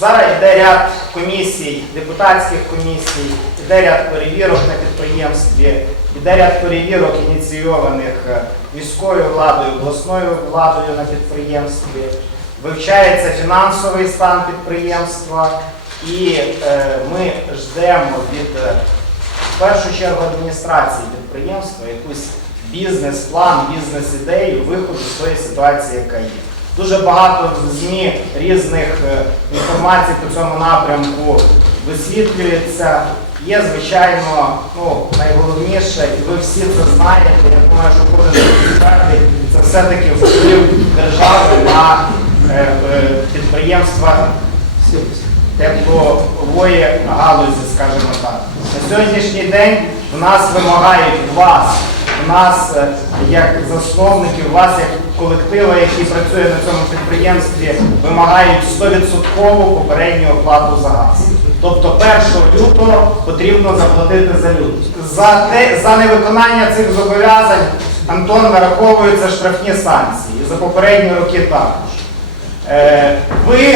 Зараз йде ряд комісій, депутатських комісій, йде ряд перевірок на підприємстві, йде ряд перевірок ініційованих е, міською владою, обласною владою на підприємстві, вивчається фінансовий стан підприємства, і е, ми ждемо від е, в першу чергу адміністрації підприємства якусь бізнес-план, бізнес-ідею виходу з тої ситуації, яка є. Дуже багато в ЗМІ різних е, інформацій по цьому напрямку висвітлюється. Є, звичайно, ну, найголовніше, і ви всі це знаєте, я думаю, що кожен експерт, це все-таки вплив держави на е, е, підприємства теплової галузі, скажімо так. На сьогоднішній день в нас вимагають вас, нас е, як засновників, вас як колектива, який працює на цьому підприємстві, вимагають 100% попередню оплату за газ. Тобто 1 лютого потрібно заплатити за лютий. За, те, за невиконання цих зобов'язань Антон нараховуються штрафні санкції. За попередні роки також. Е, Ви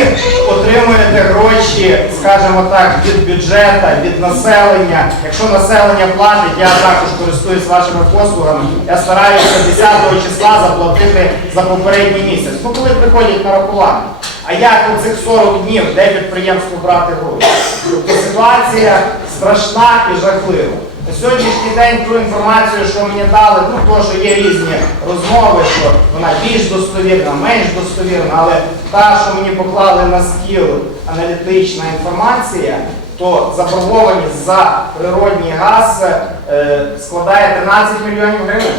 отримуєте гроші, скажімо так, від бюджету, від населення. Якщо населення платить, я також користуюсь вашими послугами. Я стараюся 10 числа заплатити за попередній місяць. Ну, коли приходять нарахування. А як у цих 40 днів, де підприємство брати гроші? Тобто ситуація страшна і жахлива. На сьогоднішній день ту інформацію, що мені дали, ну то, що є різні розмови, що вона більш достовірна, менш достовірна, але та, що мені поклали на стіл аналітична інформація, то заборгованість за природній газ е, складає 13 мільйонів гривень.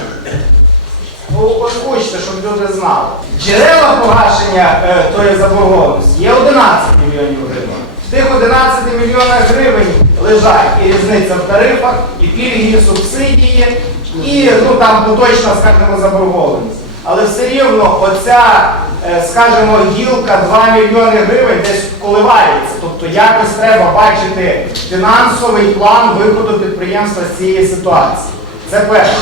Ну, озвучте, щоб люди знали. Джерела погашення е, тої заборгованості є 11 мільйонів гривень. В тих 11 мільйонах гривень лежать і різниця в тарифах, і пільги, і субсидії, і ну, там поточна, скажімо, заборгованість. Але все рівно оця, е, скажімо, гілка 2 мільйони гривень десь коливається. Тобто якось треба бачити фінансовий план виходу підприємства з цієї ситуації. Це перше.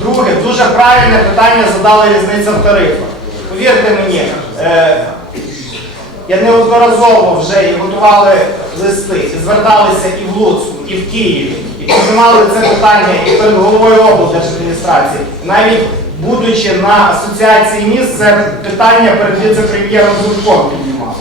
Друге, дуже правильне питання задали різниця в тарифах. Повірте мені, е, я неодноразово вже і готували листи, і зверталися і в Луцьку, і в Києві, і піднімали це питання і перед головою облдержадміністрації. Навіть будучи на асоціації міст, це питання перед віце-прем'єром Зубком піднімав.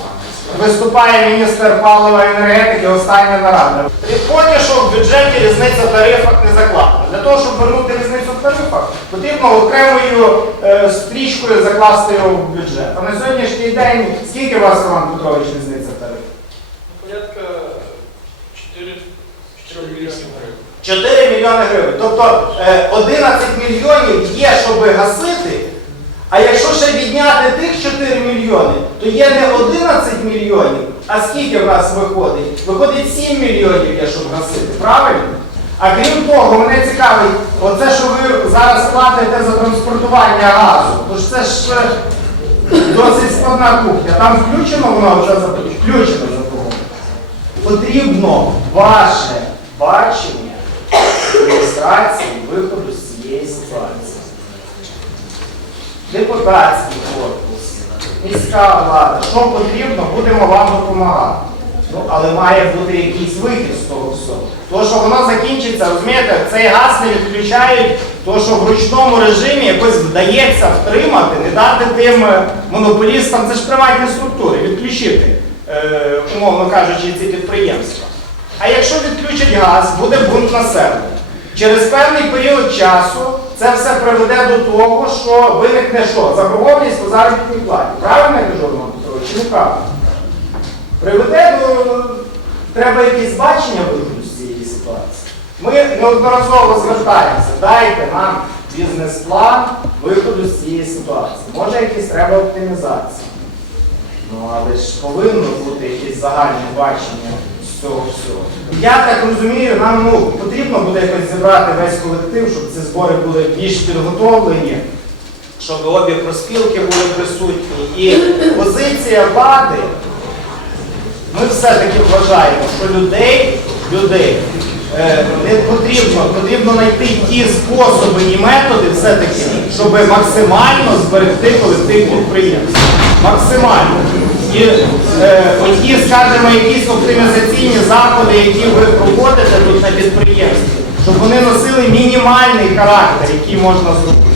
Виступає міністр палива енергетики, остання нарада. Поки що в бюджеті різниця в тарифах не закладена. Для того, щоб вернути різницю в тарифах, потрібно окремою е, стрічкою закласти його в бюджет. А на сьогоднішній день скільки у вас, Роман Петрович, різниця в тарифах? Порядка 4, 4 мільйонів гривень. 4 мільйони гривень. Тобто е, 11 мільйонів є, щоб гасити. А якщо ще відняти тих 4 мільйони, то є не 11 мільйонів, а скільки в нас виходить? Виходить 7 мільйонів є, щоб гасити, правильно? А крім того, мене цікавить, оце, що ви зараз платите за транспортування газу, то ж це ж е, досить складна кухня. Там включено воно вже включено за того. Потрібно ваше бачення реєстрації виходу з цієї ситуації. Депутатський корпус, міська влада, що потрібно, будемо вам допомагати. Ну, але має бути якийсь вихід з того всього. То, що воно закінчиться, розумієте, цей газ не відключають, то, що в ручному режимі якось вдається втримати, не дати тим е, монополістам, це ж приватні структури, відключити, е, умовно кажучи, ці підприємства. А якщо відключать газ, буде бунт населення. Через певний період часу це все приведе до того, що виникне що? Заборгованість по заробітній платі. Правильно я кажу, Роман Петрович, чи неправильно? Приведе до треба якесь бачення ситуації. Ми неодноразово звертаємося, дайте нам бізнес-план виходу з цієї ситуації. Може якісь треба оптимізації. Ну, але ж повинно бути якесь загальне бачення з цього всього. Я так розумію, нам ну, потрібно буде якось зібрати весь колектив, щоб ці збори були більш підготовлені, щоб обі проспілки були присутні. І позиція влади, ми все-таки вважаємо, що людей, людей не потрібно, потрібно знайти ті способи і методи все-таки, щоб максимально зберегти колектив підприємств. Максимально. І е, оті, скажімо, якісь оптимізаційні заходи, які ви проводите тут на підприємстві, щоб вони носили мінімальний характер, який можна зробити.